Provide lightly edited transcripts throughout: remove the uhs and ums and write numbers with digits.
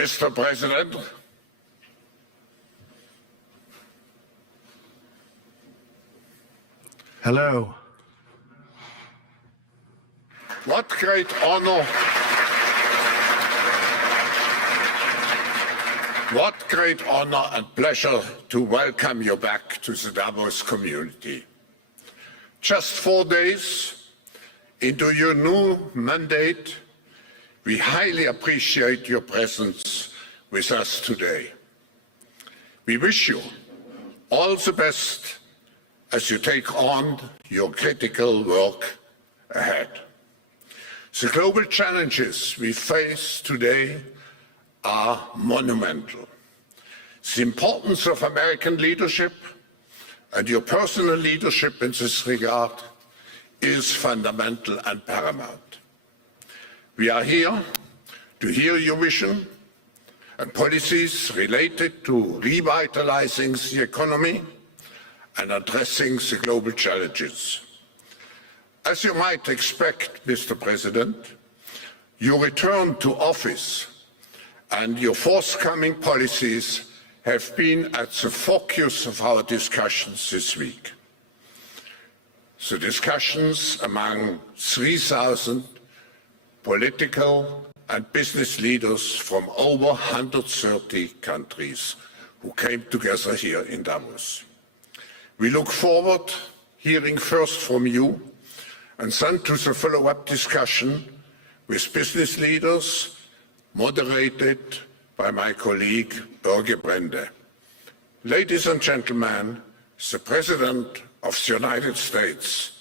Mr. President, hello. What great honor, and pleasure to welcome you back to the Davos community. Just 4 days into your new mandate, we highly appreciate your presence with us today. We wish you all the best as you take on your critical work ahead. The global challenges we face today are monumental. The importance of American leadership and your personal leadership in this regard is fundamental and paramount. We are here to hear your vision and policies related to revitalizing the economy and addressing the global challenges. As you might expect, Mr. President, your return to office and your forthcoming policies have been at the focus of our discussions this week. The discussions among 3,000 political and business leaders from over 130 countries who came together here in Davos. We look forward to hearing first from you and then to the follow-up discussion with business leaders, moderated by my colleague Børge Brende. Ladies and gentlemen, the President of the United States,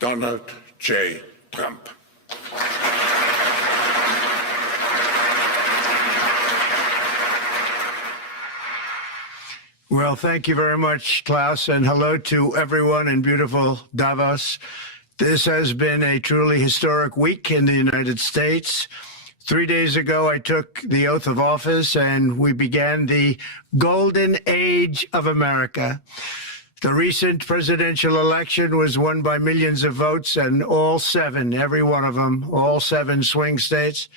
Donald J. Trump. Well, thank you very much, Klaus, and hello to everyone in beautiful Davos. This has been a truly historic week in the United States. 3 days ago, I took the oath of office, and we began the golden age of America. The recent presidential election was won by millions of votes, and all 7, every one of them, all 7 swing states.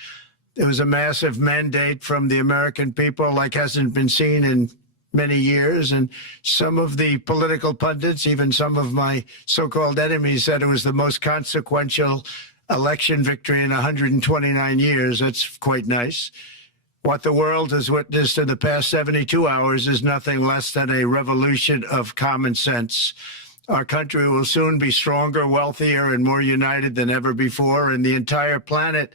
It was a massive mandate from the American people like hasn't been seen in many years, and some of the political pundits, even some of my so-called enemies, said it was the most consequential election victory in 129 years. That's quite nice. What the world has witnessed in the past 72 hours is nothing less than a revolution of common sense. Our country will soon be stronger, wealthier, and more united than ever before, and the entire planet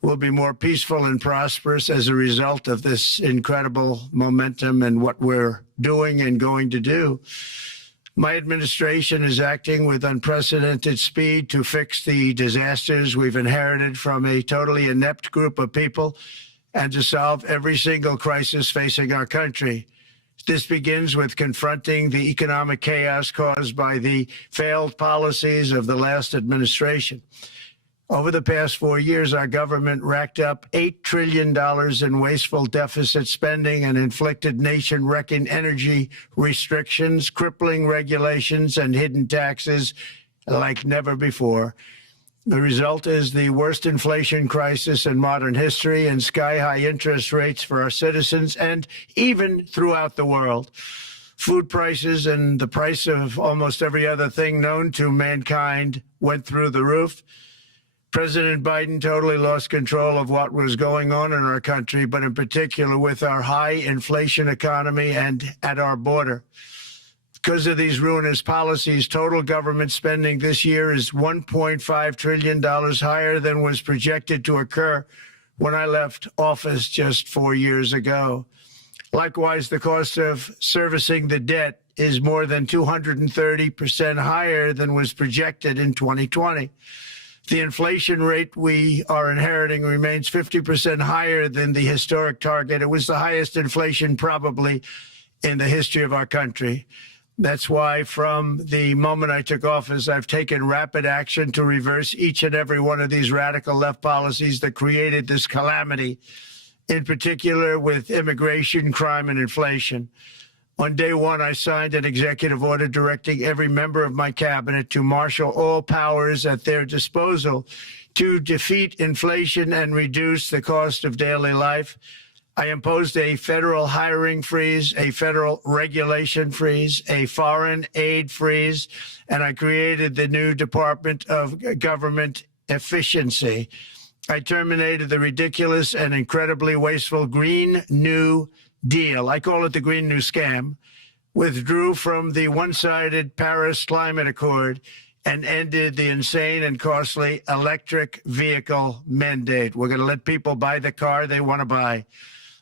will be more peaceful and prosperous as a result of this incredible momentum and what we're doing and going to do. My administration is acting with unprecedented speed to fix the disasters we've inherited from a totally inept group of people and to solve every single crisis facing our country. This begins with confronting the economic chaos caused by the failed policies of the last administration. Over the past 4 years, our government racked up $8 trillion in wasteful deficit spending and inflicted nation-wrecking energy restrictions, crippling regulations, and hidden taxes like never before. The result is the worst inflation crisis in modern history and sky-high interest rates for our citizens and even throughout the world. Food prices and the price of almost every other thing known to mankind went through the roof. President Biden totally lost control of what was going on in our country, but in particular with our high inflation economy and at our border. Because of these ruinous policies, total government spending this year is $1.5 trillion higher than was projected to occur when I left office just 4 years ago. Likewise, the cost of servicing the debt is more than 230% higher than was projected in 2020. The inflation rate we are inheriting remains 50% higher than the historic target. It was the highest inflation probably in the history of our country. That's why from the moment I took office, I've taken rapid action to reverse each and every one of these radical left policies that created this calamity, in particular with immigration, crime, and inflation. On day one, I signed an executive order directing every member of my cabinet to marshal all powers at their disposal to defeat inflation and reduce the cost of daily life. I imposed a federal hiring freeze, a federal regulation freeze, a foreign aid freeze, and I created the new Department of Government Efficiency. I terminated the ridiculous and incredibly wasteful Green New Deal. I call it the Green New Scam. Withdrew from the one-sided Paris Climate Accord and ended the insane and costly electric vehicle mandate. We're going to let people buy the car they want to buy.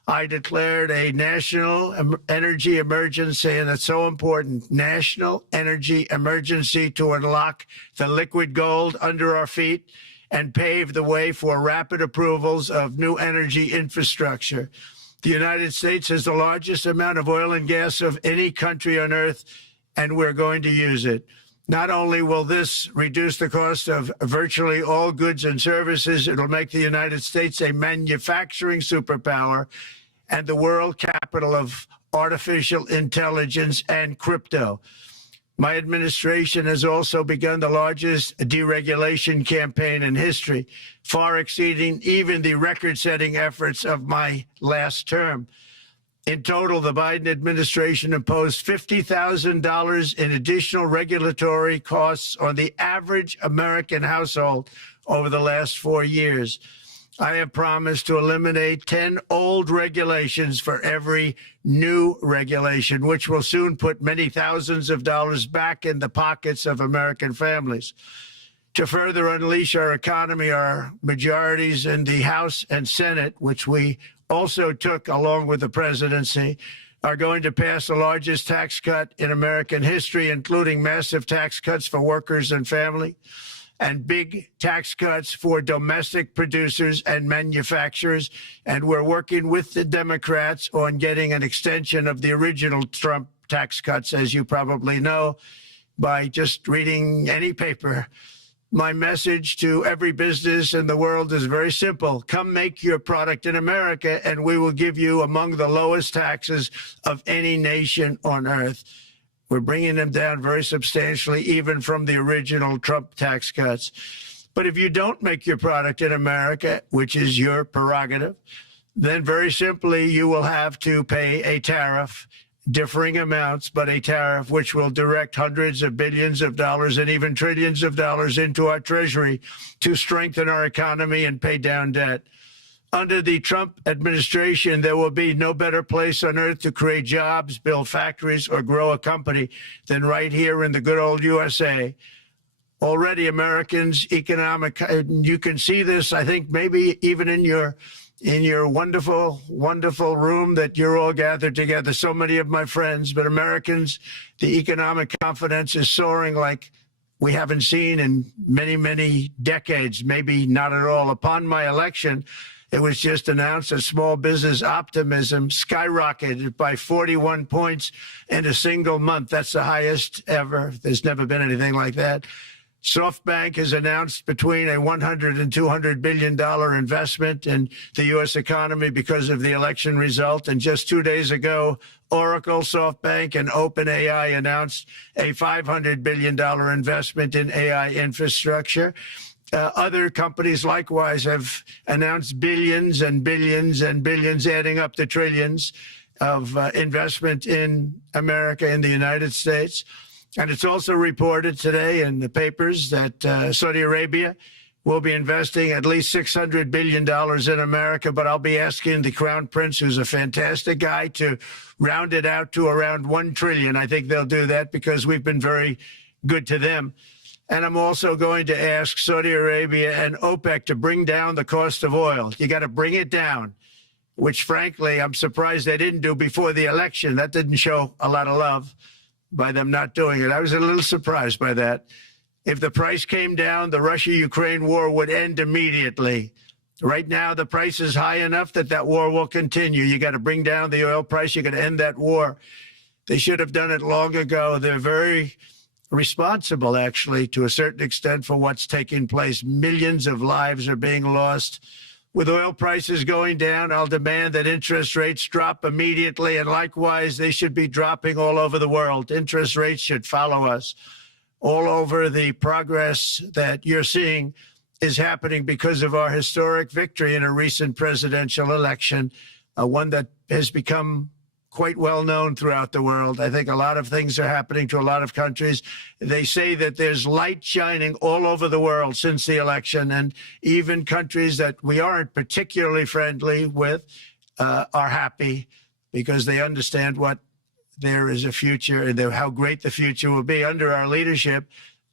I declared a national energy emergency, and it's so important, national energy emergency to unlock the liquid gold under our feet and pave the way for rapid approvals of new energy infrastructure. The United States has the largest amount of oil and gas of any country on earth, and we're going to use it. Not only will this reduce the cost of virtually all goods and services, it'll make the United States a manufacturing superpower and the world capital of artificial intelligence and crypto. My administration has also begun the largest deregulation campaign in history, far exceeding even the record-setting efforts of my last term. In total, the Biden administration imposed $50,000 in additional regulatory costs on the average American household over the last 4 years. I have promised to eliminate 10 old regulations for every new regulation, which will soon put many thousands of dollars back in the pockets of American families. To further unleash our economy, our majorities in the House and Senate, which we also took along with the presidency, are going to pass the largest tax cut in American history, including massive tax cuts for workers and family, and big tax cuts for domestic producers and manufacturers. And we're working with the Democrats on getting an extension of the original Trump tax cuts, as you probably know, by just reading any paper. My message to every business in the world is very simple. Come make your product in America, and we will give you among the lowest taxes of any nation on earth. We're bringing them down very substantially, even from the original Trump tax cuts. But if you don't make your product in America, which is your prerogative, then very simply you will have to pay a tariff, differing amounts, but a tariff which will direct hundreds of billions of dollars and even trillions of dollars into our treasury to strengthen our economy and pay down debt. Under the Trump administration, there will be no better place on earth to create jobs, build factories, or grow a company than right here in the good old USA. Already Americans' economic, you can see this, I think, maybe even in your wonderful, wonderful room that you're all gathered together, so many of my friends, but Americans, the economic confidence is soaring like we haven't seen in many, many decades, maybe not at all. Upon my election, it was just announced that small business optimism skyrocketed by 41 points in a single month. That's the highest ever. There's never been anything like that. SoftBank has announced between a $100 and $200 billion investment in the U.S. economy because of the election result. And just 2 days ago, Oracle, SoftBank, and OpenAI announced a $500 billion investment in AI infrastructure. Other companies likewise have announced billions and billions and billions, adding up to trillions of investment in America, in the United States. And it's also reported today in the papers that Saudi Arabia will be investing at least $600 billion in America. But I'll be asking the Crown Prince, who's a fantastic guy, to round it out to around $1 trillion. I think they'll do that because we've been very good to them. And I'm also going to ask Saudi Arabia and OPEC to bring down the cost of oil. You got to bring it down, which, frankly, I'm surprised they didn't do before the election. That didn't show a lot of love by them not doing it. I was a little surprised by that. If the price came down, the Russia-Ukraine war would end immediately. Right now, the price is high enough that that war will continue. You got to bring down the oil price. You got to end that war. They should have done it long ago. They're very responsible, actually, to a certain extent, for what's taking place. Millions of lives are being lost. With oil prices going down, I'll demand that interest rates drop immediately, and likewise, they should be dropping all over the world. Interest rates should follow us. All over, the progress that you're seeing is happening because of our historic victory in a recent presidential election. one that has become quite well known throughout the world. I think a lot of things are happening to a lot of countries. They say that there's light shining all over the world since the election, and even countries that we aren't particularly friendly with are happy because they understand what there is a future and how great the future will be. Under our leadership,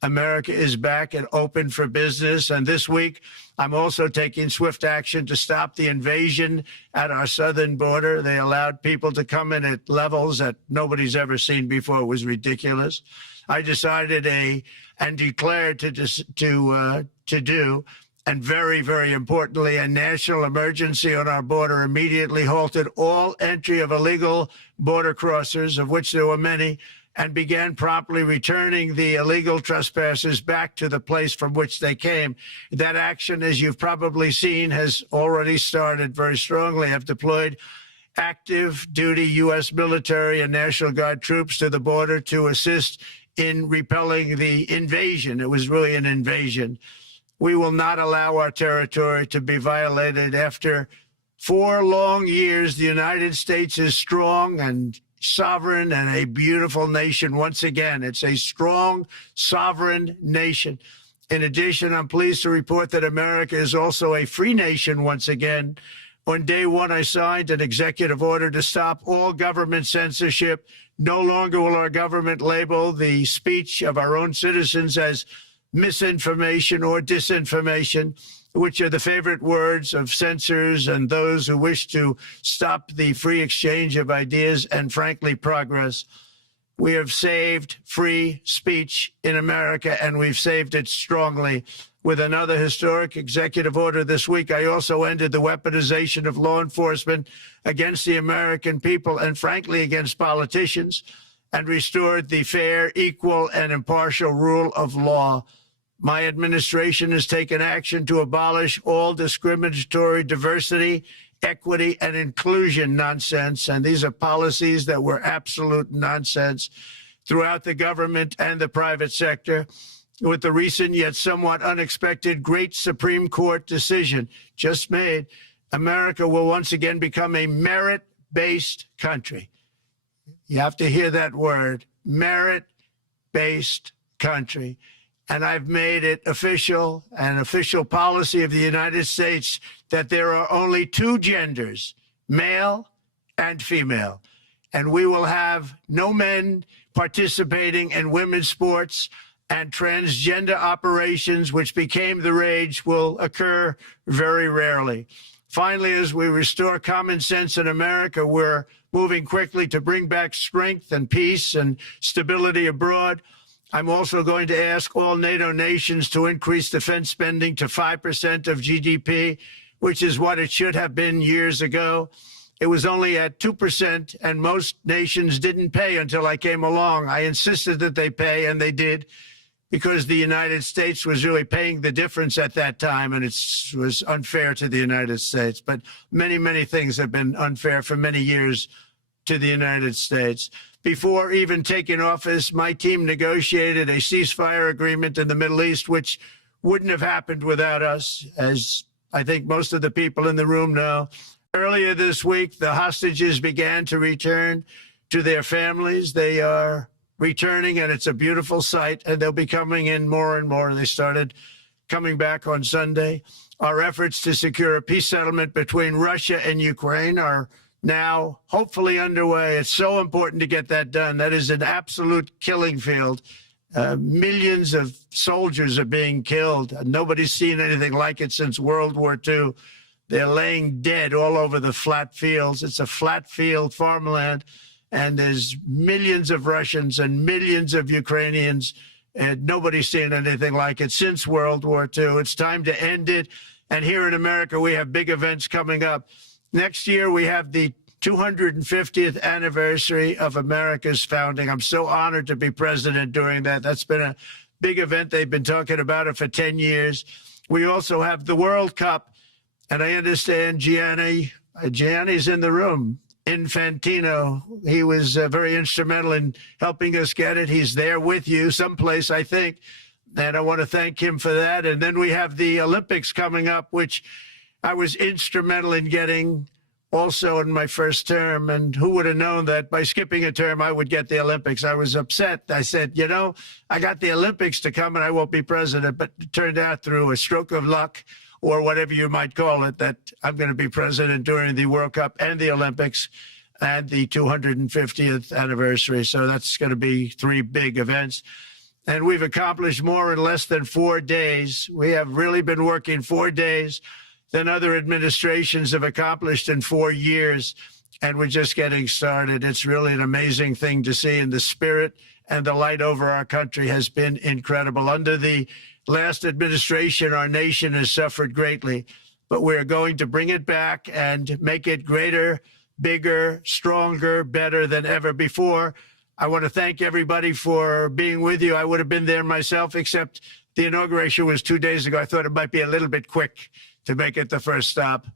America is back and open for business. And this week, I'm also taking swift action to stop the invasion at our southern border. They allowed people to come in at levels that nobody's ever seen before. It was ridiculous. I decided and declared to do, and very, very importantly, a national emergency on our border, immediately halted all entry of illegal border crossers, of which there were many, and began promptly returning the illegal trespassers back to the place from which they came. That action, as you've probably seen, has already started very strongly. I've deployed active duty U.S. military and National Guard troops to the border to assist in repelling the invasion. It was really an invasion. We will not allow our territory to be violated. After 4 long years, the United States is strong and sovereign and a beautiful nation once again. It's a strong, sovereign nation. In addition, I'm pleased to report that America is also a free nation once again. On day one, I signed an executive order to stop all government censorship. No longer will our government label the speech of our own citizens as misinformation or disinformation, which are the favorite words of censors and those who wish to stop the free exchange of ideas and, frankly, progress. We have saved free speech in America, and we've saved it strongly. With another historic executive order this week, I also ended the weaponization of law enforcement against the American people and, frankly, against politicians, and restored the fair, equal, and impartial rule of law. My administration has taken action to abolish all discriminatory diversity, equity, and inclusion nonsense. And these are policies that were absolute nonsense throughout the government and the private sector. With the recent yet somewhat unexpected great Supreme Court decision just made, America will once again become a merit-based country. You have to hear that word, merit-based country. And I've made it official, an official policy of the United States, that there are only 2 genders, male and female. And we will have no men participating in women's sports, and transgender operations, which became the rage, will occur very rarely. Finally, as we restore common sense in America, we're moving quickly to bring back strength and peace and stability abroad. I'm also going to ask all NATO nations to increase defense spending to 5% of GDP, which is what it should have been years ago. It was only at 2%, and most nations didn't pay until I came along. I insisted that they pay, and they did, because the United States was really paying the difference at that time, and it was unfair to the United States. But many, many things have been unfair for many years to the United States. Before even taking office, my team negotiated a ceasefire agreement in the Middle East, which wouldn't have happened without us, as I think most of the people in the room know. Earlier this week, the hostages began to return to their families. They are returning, and it's a beautiful sight, and they'll be coming in more and more. They started coming back on Sunday. Our efforts to secure a peace settlement between Russia and Ukraine are now hopefully underway. It's so important to get that done. That is an absolute killing field. Millions of soldiers are being killed. Nobody's seen anything like it since World War II. They're laying dead all over the flat fields. It's a flat field farmland. And there's millions of Russians and millions of Ukrainians, and nobody's seen anything like it since World War II. It's time to end it. And here in America, we have big events coming up. Next year, we have the 250th anniversary of America's founding. I'm so honored to be president during that. That's been a big event. They've been talking about it for 10 years. We also have the World Cup. And I understand Gianni's in the room. Infantino, he was very instrumental in helping us get it. He's there with you someplace, I think, and I want to thank him for that. And then we have the Olympics coming up, which I was instrumental in getting also in my first term. And who would have known that by skipping a term, I would get the Olympics? I was upset. I said, you know, I got the Olympics to come and I won't be president. But it turned out through a stroke of luck, or whatever you might call it, that I'm going to be president during the World Cup and the Olympics and the 250th anniversary. So that's going to be three big events. And we've accomplished more in less than 4 days. We have really been working 4 days than other administrations have accomplished in 4 years. And we're just getting started. It's really an amazing thing to see. And the spirit and the light over our country has been incredible. Under the last administration, our nation has suffered greatly, but we're going to bring it back and make it greater, bigger, stronger, better than ever before. I want to thank everybody for being with you. I would have been there myself, except the inauguration was 2 days ago. I thought it might be a little bit quick to make it the first stop,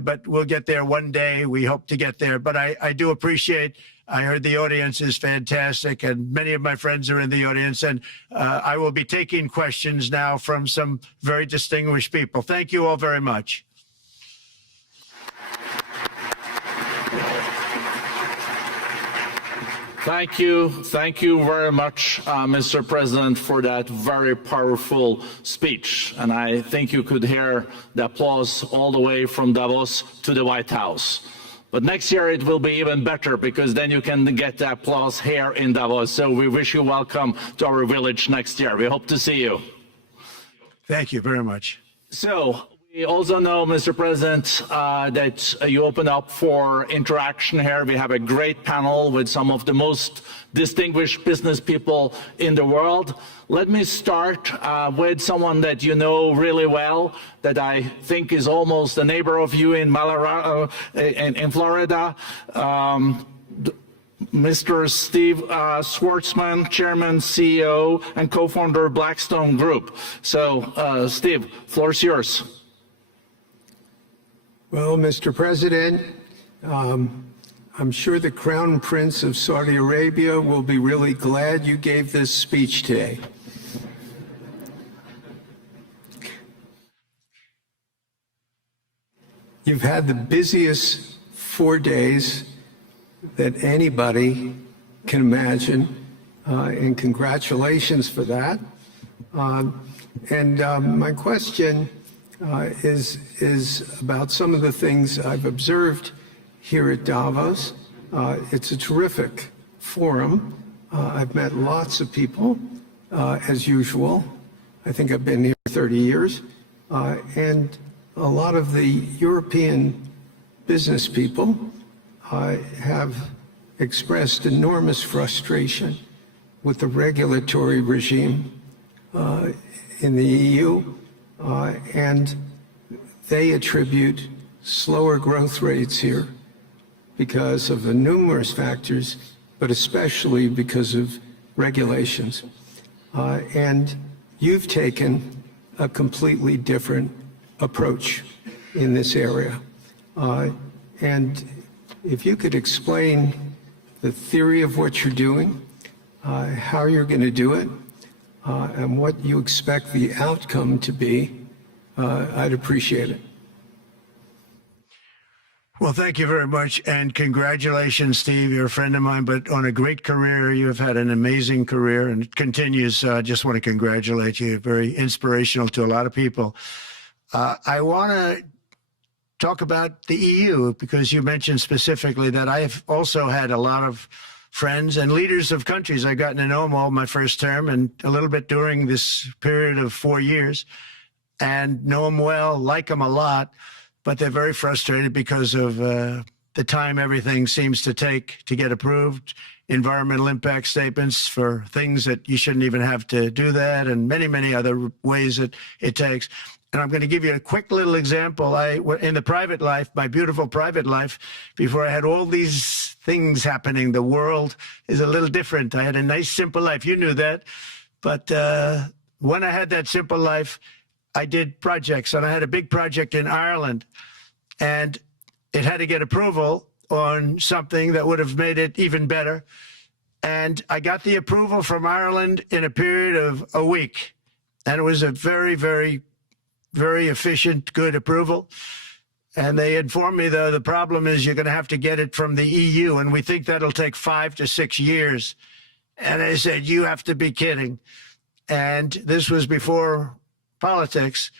but we'll get there one day. We hope to get there. But I do appreciate, I heard the audience is fantastic, and many of my friends are in the audience, and I will be taking questions now from some very distinguished people. Thank you all very much. Thank you. Thank you very much, Mr. President, for that very powerful speech. And I think you could hear the applause all the way from Davos to the White House. But next year it will be even better, because then you can get the applause here in Davos. So we wish you welcome to our village next year. We hope to see you. Thank you very much. So we also know, Mr. President, that you open up for interaction here. We have a great panel with some of the most distinguished business people in the world. Let me start with someone that you know really well, that I think is almost a neighbor of you in Florida. Mr. Steve Schwarzman, Chairman, CEO, and co-founder of Blackstone Group. So, Steve, floor is yours. Well, Mr. President, I'm sure the Crown Prince of Saudi Arabia will be really glad you gave this speech today. You've had the busiest 4 days that anybody can imagine, and congratulations for that. My question is about some of the things I've observed here at Davos. It's a terrific forum. I've met lots of people, as usual. I think I've been here 30 years. And a lot of the European business people have expressed enormous frustration with the regulatory regime in the EU. And they attribute slower growth rates here because of the numerous factors, but especially because of regulations. And you've taken a completely different approach in this area. And if you could explain the theory of what you're doing, how you're going to do it, and what you expect the outcome to be, I'd appreciate it. Well, thank you very much. And congratulations, Steve. You're a friend of mine, but on a great career. You have had an amazing career, and it continues. I just want to congratulate you. Very inspirational to a lot of people. I want to talk about the EU, because you mentioned specifically that I've also had a lot of friends and leaders of countries. I've gotten to know them all my first term and a little bit during this period of 4 years, and know them well, like them a lot, but they're very frustrated because of the time everything seems to take to get approved, environmental impact statements for things that you shouldn't even have to do that, and many, many other ways that it takes. And I'm going to give you a quick little example. In the private life, my beautiful private life, before I had all these things happening, the world is a little different. I had a nice, simple life. You knew that. But when I had that simple life, I did projects. And I had a big project in Ireland. And it had to get approval on something that would have made it even better. And I got the approval from Ireland in a period of a week. And it was a very, very, very efficient, good approval. And they informed me, though, the problem is you're going to have to get it from the EU, and we think that'll take 5 to 6 years. And I said, you have to be kidding. And this was before politics.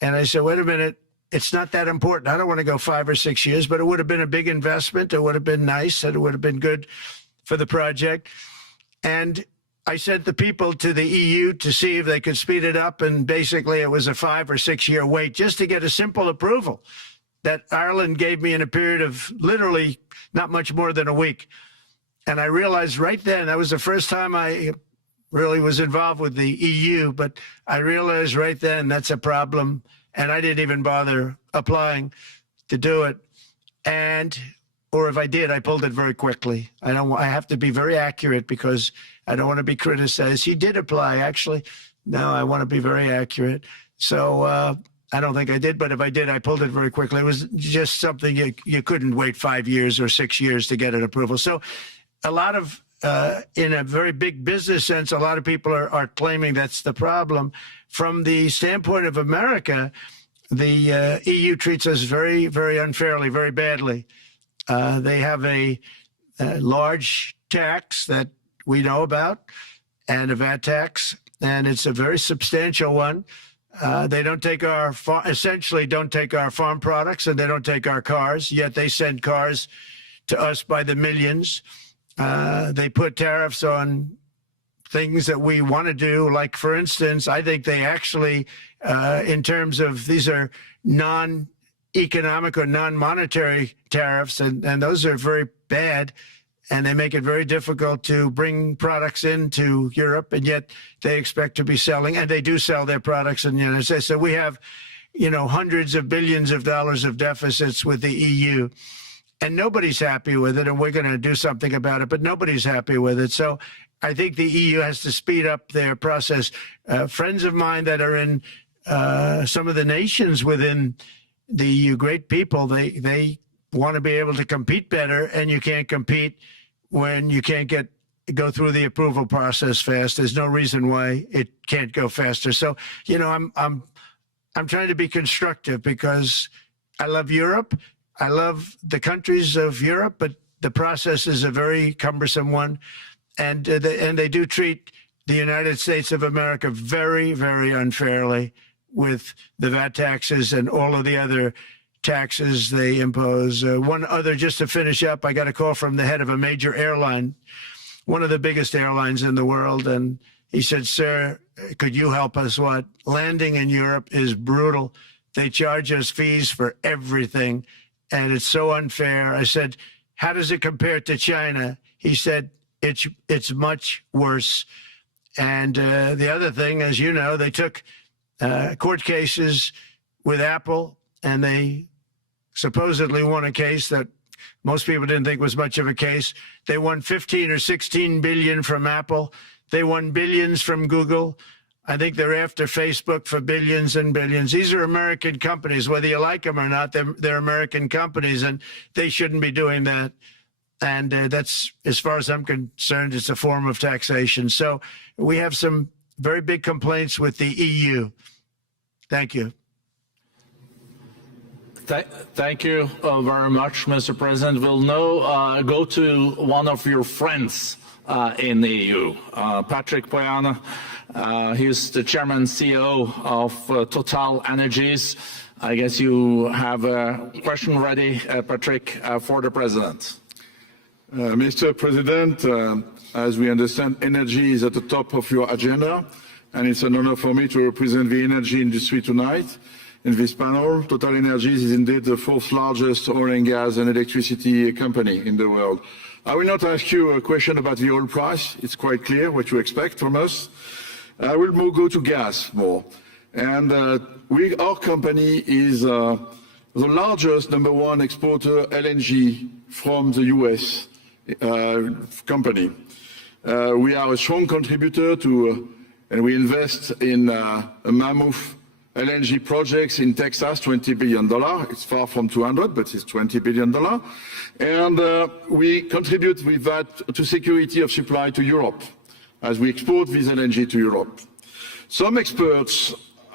And I said, wait a minute, it's not that important. I don't want to go 5 or 6 years, but it would have been a big investment. It would have been nice, and it would have been good for the project. And I sent the people to the EU to see if they could speed it up. And basically, it was a 5 or 6 year wait just to get a simple approval that Ireland gave me in a period of literally not much more than a week. And I realized right then, that was the first time I really was involved with the EU, but I realized right then that's a problem. And I didn't even bother applying to do it. Or if I did, I pulled it very quickly. I have to be very accurate because I don't want to be criticized. He did apply, actually. No, I want to be very accurate. So I don't think I did, but if I did, I pulled it very quickly. It was just something you couldn't wait 5 years or 6 years to get an approval. So a lot of, in a very big business sense, a lot of people are claiming that's the problem. From the standpoint of America, the EU treats us very, very unfairly, very badly. They have a large tax that we know about, and a VAT tax, and it's a very substantial one. They don't take essentially don't take our farm products, and they don't take our cars, yet they send cars to us by the millions. They put tariffs on things that we want to do. Like, for instance, I think they actually, in terms of these are non-economic or non-monetary tariffs, and those are very bad, and they make it very difficult to bring products into Europe, and yet they expect to be selling, and they do sell their products in the United States. So we have, hundreds of billions of dollars of deficits with the EU, and nobody's happy with it, and we're going to do something about it, but nobody's happy with it. So I think the EU has to speed up their process. Friends of mine that are in some of the nations within the EU, great people, they want to be able to compete better, and you can't compete when you can't go through the approval process fast. There's no reason why it can't go faster. So, I'm trying to be constructive because I love Europe. I love the countries of Europe, but the process is a very cumbersome one. And they do treat the United States of America very, very unfairly with the VAT taxes and all of the other taxes they impose. One other, just to finish up, I got a call from the head of a major airline, one of the biggest airlines in the world, and he said, sir, could you help us? What? Landing in Europe is brutal. They charge us fees for everything, and it's so unfair. I said, how does it compare to China? He said, it's much worse. And the other thing, as you know, they took court cases with Apple, and they supposedly won a case that most people didn't think was much of a case. They won 15 or 16 billion from Apple. They won billions from Google. I think they're after Facebook for billions and billions. These are American companies, whether you like them or not. They're American companies, and they shouldn't be doing that. And that's, as far as I'm concerned, it's a form of taxation. So we have some very big complaints with the EU. Thank you. Thank you very much, Mr. President. We'll now go to one of your friends in the EU, Patrick Pouyanné. He's the chairman and CEO of Total Energies. I guess you have a question ready, Patrick, for the president. Mr. President, as we understand, energy is at the top of your agenda, and it's an honor for me to represent the energy industry tonight. In this panel, Total Energies is indeed the fourth largest oil and gas and electricity company in the world. I will not ask you a question about the oil price. It's quite clear what you expect from us. I will go to gas more. And our company is the largest #1 exporter LNG from the US company. We are a strong contributor to, and we invest in a mammoth LNG projects in Texas, $20 billion. It's far from 200, but it's $20 billion. And we contribute with that to security of supply to Europe, as we export this LNG to Europe. Some experts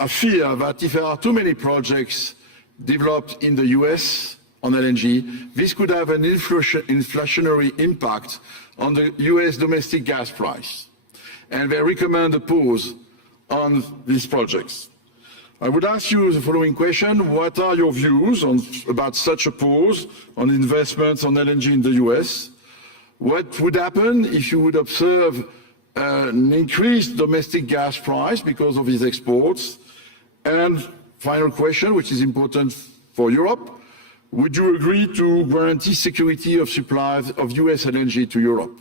fear that if there are too many projects developed in the US on LNG, this could have an inflationary impact on the US domestic gas price. And they recommend a pause on these projects. I would ask you the following question: what are your views about such a pause on investments on LNG in the US? What would happen if you would observe an increased domestic gas price because of these exports? And final question, which is important for Europe: would you agree to guarantee security of supply of US LNG to Europe?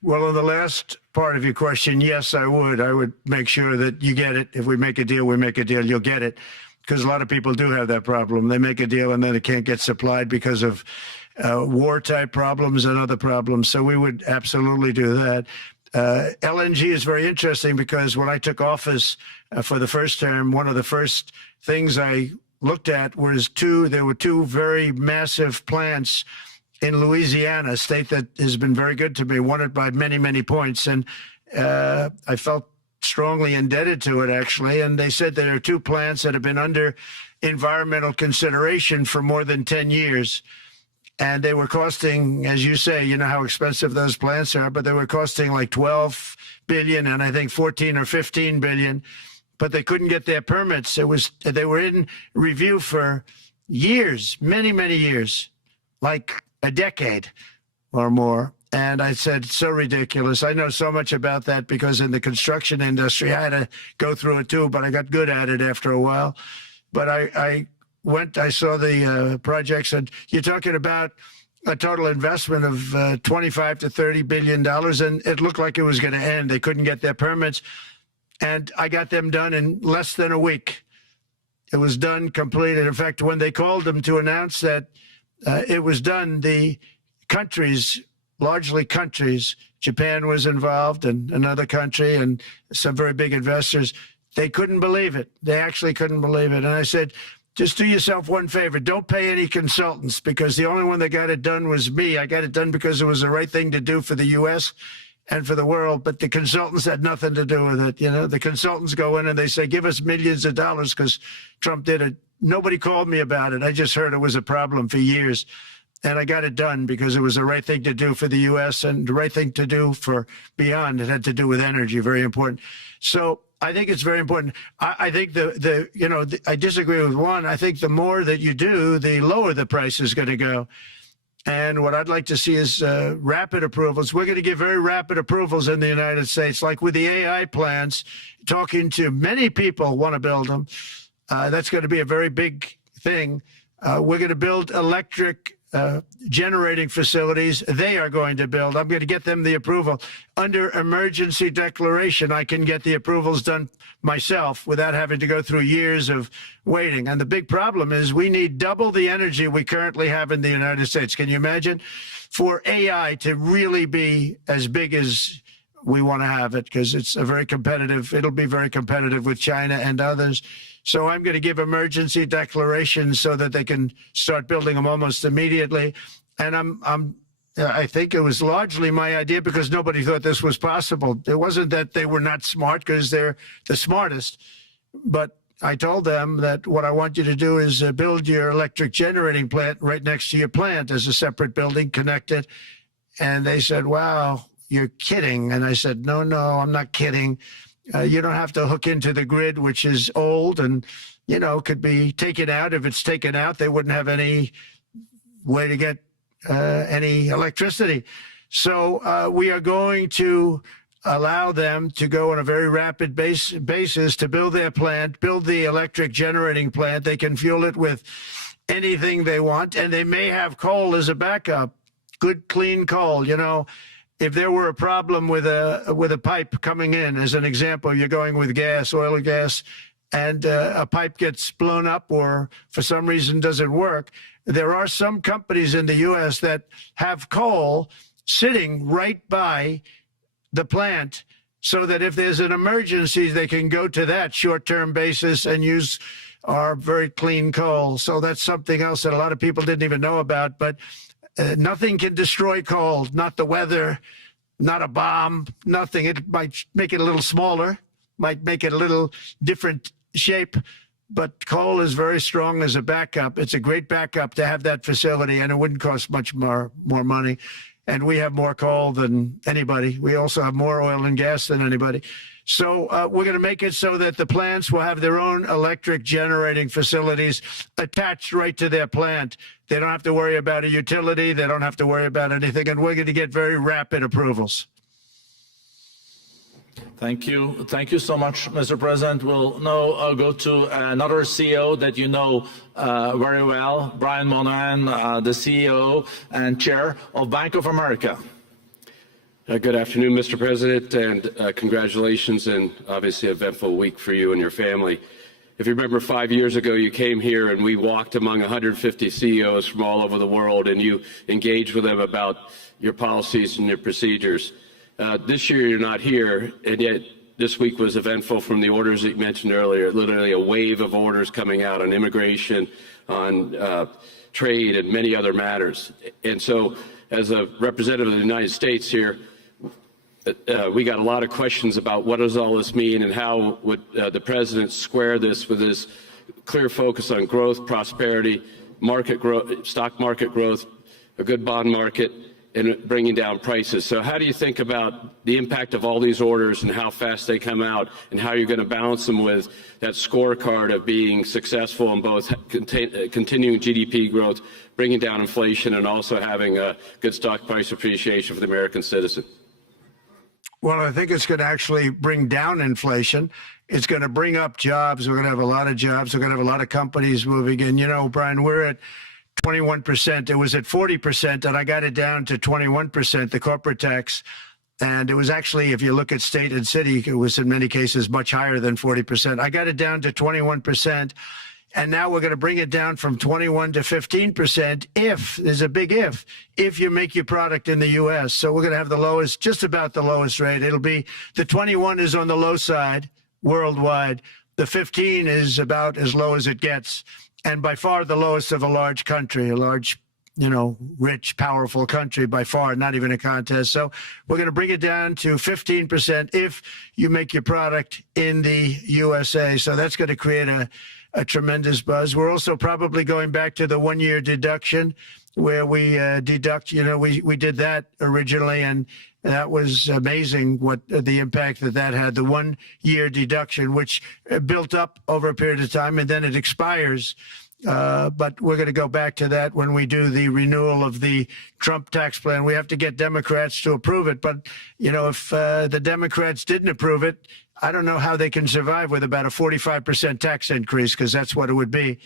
Well, on the last part of your question, yes, I would. I would make sure that you get it. If we make a deal, we make a deal, you'll get it. Because a lot of people do have that problem. They make a deal and then it can't get supplied because of war-type problems and other problems. So we would absolutely do that. LNG is very interesting because when I took office for the first term, one of the first things I looked at was there were two very massive plants in Louisiana, a state that has been very good to me, won it by many, many points. And I felt strongly indebted to it, actually. And they said there are two plants that have been under environmental consideration for more than 10 years. And they were costing, as you say, you know how expensive those plants are, but they were costing like 12 billion and I think 14 or 15 billion, but they couldn't get their permits. They were in review for years, many, many years, like a decade or more. And I said, so ridiculous. I know so much about that because in the construction industry, I had to go through it too, but I got good at it after a while. But I saw the projects, and you're talking about a total investment of 25 to $30 billion, and it looked like it was going to end. They couldn't get their permits, and I got them done in less than a week. It was done, completed. In fact, when they called them to announce that it was done, the countries, largely countries, Japan was involved and another country and some very big investors, they couldn't believe it. They actually couldn't believe it. And I said, just do yourself one favor. Don't pay any consultants, because the only one that got it done was me. I got it done because it was the right thing to do for the U.S. and for the world, but the consultants had nothing to do with it. You know, the consultants go in and they say, give us millions of dollars because Trump did it. Nobody called me about it. I just heard it was a problem for years. And I got it done because it was the right thing to do for the U.S. and the right thing to do for beyond. It had to do with energy, very important. So I think it's very important. I think I disagree with one. I think the more that you do, the lower the price is going to go. And what I'd like to see is rapid approvals. We're going to give very rapid approvals in the United States, like with the AI plants, talking to many people want to build them. That's going to be a very big thing. We're going to build electric generating facilities. They are going to build. I'm going to get them the approval. Under emergency declaration, I can get the approvals done myself without having to go through years of waiting. And the big problem is we need double the energy we currently have in the United States. Can you imagine? For AI to really be as big as we want to have it, because it's a very competitive, it'll be very competitive with China and others. So I'm going to give emergency declarations so that they can start building them almost immediately. And I think it was largely my idea because nobody thought this was possible. It wasn't that they were not smart, because they're the smartest. But I told them that what I want you to do is build your electric generating plant right next to your plant as a separate building, connected. And they said, wow, you're kidding. And I said, no, I'm not kidding. You don't have to hook into the grid, which is old and, could be taken out. If it's taken out, they wouldn't have any way to get any electricity. So we are going to allow them to go on a very rapid basis to build their plant, build the electric generating plant. They can fuel it with anything they want, and they may have coal as a backup, good, clean coal, If there were a problem with a pipe coming in, as an example, you're going with gas, oil or gas, and a pipe gets blown up or for some reason doesn't work, there are some companies in the U.S. that have coal sitting right by the plant so that if there's an emergency, they can go to that short-term basis and use our very clean coal. So that's something else that a lot of people didn't even know about, but nothing can destroy coal, not the weather, not a bomb, nothing. It might make it a little smaller, might make it a little different shape, but coal is very strong as a backup. It's a great backup to have that facility, and it wouldn't cost much more money. And we have more coal than anybody. We also have more oil and gas than anybody. So we're going to make it so that the plants will have their own electric generating facilities attached right to their plant. They don't have to worry about a utility. They don't have to worry about anything. And we're going to get very rapid approvals. Thank you. Thank you so much, Mr. President. We'll now go to another CEO that you know very well, Brian Moynihan, the CEO and Chair of Bank of America. Good afternoon, Mr. President, and congratulations and obviously eventful week for you and your family. If you remember 5 years ago, you came here and we walked among 150 CEOs from all over the world and you engaged with them about your policies and your procedures. This year you're not here, and yet this week was eventful from the orders that you mentioned earlier, literally a wave of orders coming out on immigration, on trade, and many other matters. And so as a representative of the United States here, we got a lot of questions about what does all this mean and how would the president square this with his clear focus on growth, prosperity, market growth, stock market growth, a good bond market, and bringing down prices. So how do you think about the impact of all these orders and how fast they come out and how you're going to balance them with that scorecard of being successful in both continuing GDP growth, bringing down inflation, and also having a good stock price appreciation for the American citizen? Well, I think it's going to actually bring down inflation. It's going to bring up jobs. We're going to have a lot of jobs. We're going to have a lot of companies moving in. You know, Brian, we're at 21%. It was at 40%, and I got it down to 21%, the corporate tax. And it was actually, if you look at state and city, it was in many cases much higher than 40%. I got it down to 21%. And now we're going to bring it down from 21 to 15% if, there's a big if you make your product in the U.S. So we're going to have the lowest, just about the lowest rate. It'll be, the 21 is on the low side worldwide. The 15 is about as low as it gets. And by far the lowest of a large country, a large, you know, rich, powerful country by far, not even a contest. So we're going to bring it down to 15% if you make your product in the USA. So that's going to create a tremendous buzz. We're also probably going back to the 1 year deduction where we deduct, you know, we did that originally, and that was amazing what the impact that had, the 1 year deduction, which built up over a period of time and then it expires. But we're going to go back to that when we do the renewal of the Trump tax plan. We have to get Democrats to approve it. But, you know, if the Democrats didn't approve it, I don't know how they can survive with about a 45% tax increase, because that's what it would be.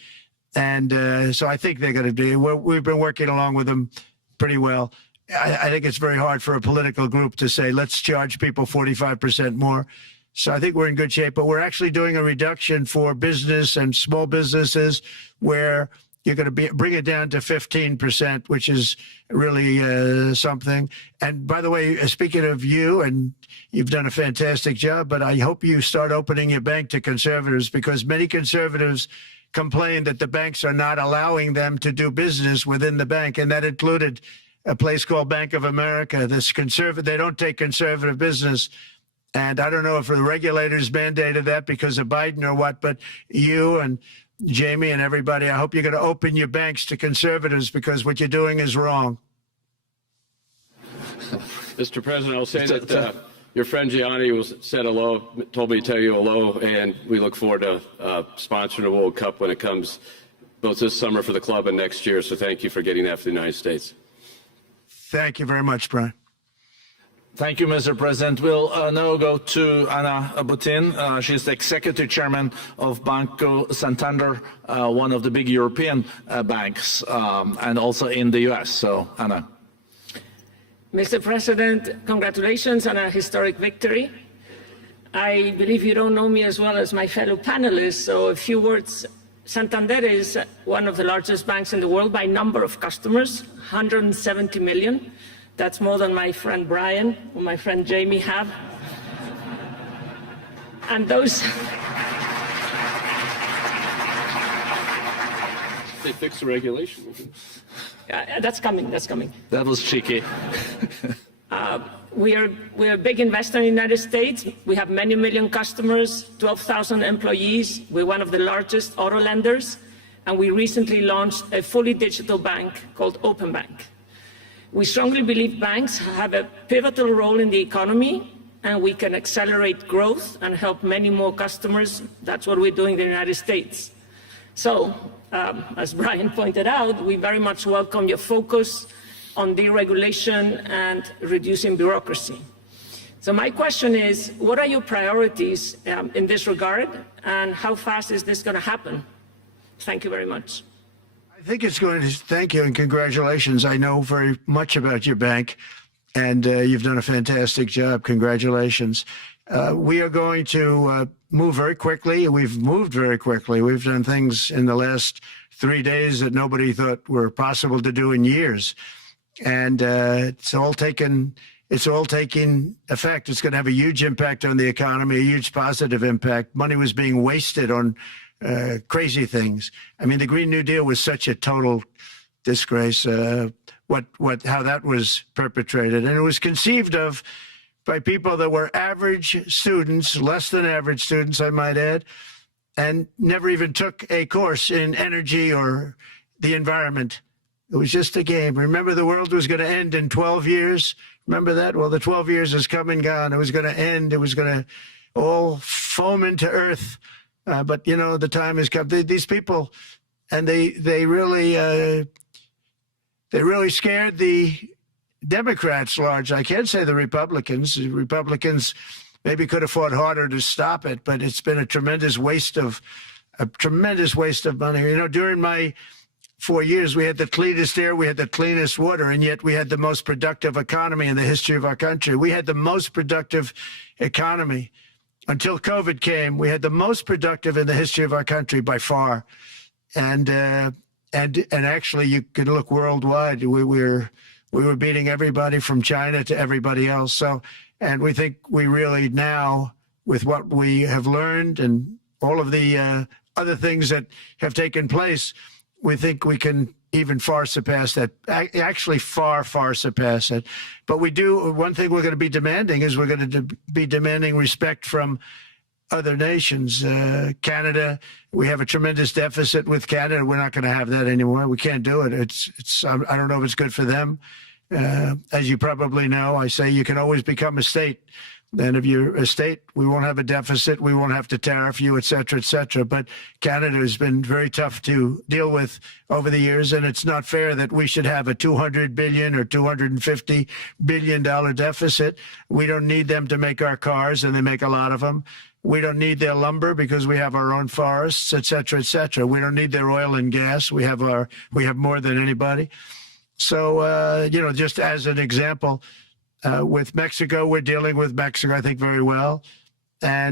And so I think they're going to do. We've been working along with them pretty well. I think it's very hard for a political group to say, let's charge people 45% more. So I think we're in good shape. But we're actually doing a reduction for business and small businesses where you're going to bring it down to 15%, which is really something. And by the way, speaking of you, and you've done a fantastic job, but I hope you start opening your bank to conservatives, because many conservatives complain that the banks are not allowing them to do business within the bank. And that included a place called Bank of America. They don't take conservative business. And I don't know if the regulators mandated that because of Biden or what, but you and Jamie and everybody, I hope you're going to open your banks to conservatives, because what you're doing is wrong. Mr. President, I'll say that your friend Gianni said hello, told me to tell you hello, and we look forward to sponsoring the World Cup when it comes, both this summer for the club and next year. So thank you for getting that for the United States. Thank you very much, Brian. Thank you, Mr. President. We'll now go to Anna Butin. She's the executive chairman of Banco Santander, one of the big European banks, and also in the U.S. So, Anna. Mr. President, congratulations on a historic victory. I believe you don't know me as well as my fellow panelists, so a few words. Santander is one of the largest banks in the world by number of customers, 170 million. That's more than my friend Brian or my friend Jamie have. And those... They fixed the regulation. That's coming, that's coming. That was cheeky. we're a big investor in the United States. We have many million customers, 12,000 employees. We're one of the largest auto lenders, and we recently launched a fully digital bank called Open Bank. We strongly believe banks have a pivotal role in the economy, and we can accelerate growth and help many more customers. That's what we're doing in the United States. So, as Brian pointed out, we very much welcome your focus on deregulation and reducing bureaucracy. So my question is, what are your priorities in this regard, and how fast is this going to happen? Thank you very much. I think it's going to, thank you and congratulations. I know very much about your bank, and you've done a fantastic job. Congratulations. We are going to move very quickly. We've moved very quickly. We've done things in the last 3 days that nobody thought were possible to do in years. And it's all taking effect. It's going to have a huge impact on the economy, a huge positive impact. Money was being wasted on crazy things. I mean, the Green New Deal was such a total disgrace, how that was perpetrated. And it was conceived of by people that were average students, less than average students, I might add, and never even took a course in energy or the environment. It was just a game. Remember, the world was going to end in 12 years. Remember that? Well, the 12 years has come and gone. It was going to end. It was going to all foam into earth. But, you know, the time has come. These people, and they really scared the Democrats large. I can't say the Republicans. The Republicans maybe could have fought harder to stop it, but it's been a tremendous waste of money. You know, during my 4 years, we had the cleanest air, we had the cleanest water, and yet we had the most productive economy in the history of our country. We had the most productive economy until COVID came. We had the most productive in the history of our country by far, and actually, you could look worldwide. We were beating everybody from China to everybody else. So, and we think we really now, with what we have learned and all of the other things that have taken place, we think we can even far surpass that, actually far surpass it. But we do, one thing we're going to be demanding is we're going to be demanding respect from other nations. Canada, we have a tremendous deficit with Canada. We're not going to have that anymore. We can't do it. I don't know if it's good for them. As you probably know, I say you can always become a state. And if you're a state, we won't have a deficit. We won't have to tariff you, et cetera, et cetera. But Canada has been very tough to deal with over the years. And it's not fair that we should have a $200 billion or $250 billion deficit. We don't need them to make our cars, and they make a lot of them. We don't need their lumber because we have our own forests, et cetera, et cetera. We don't need their oil and gas. We have more than anybody. So, you know, just as an example, with Mexico, we're dealing with Mexico, I think, very well. And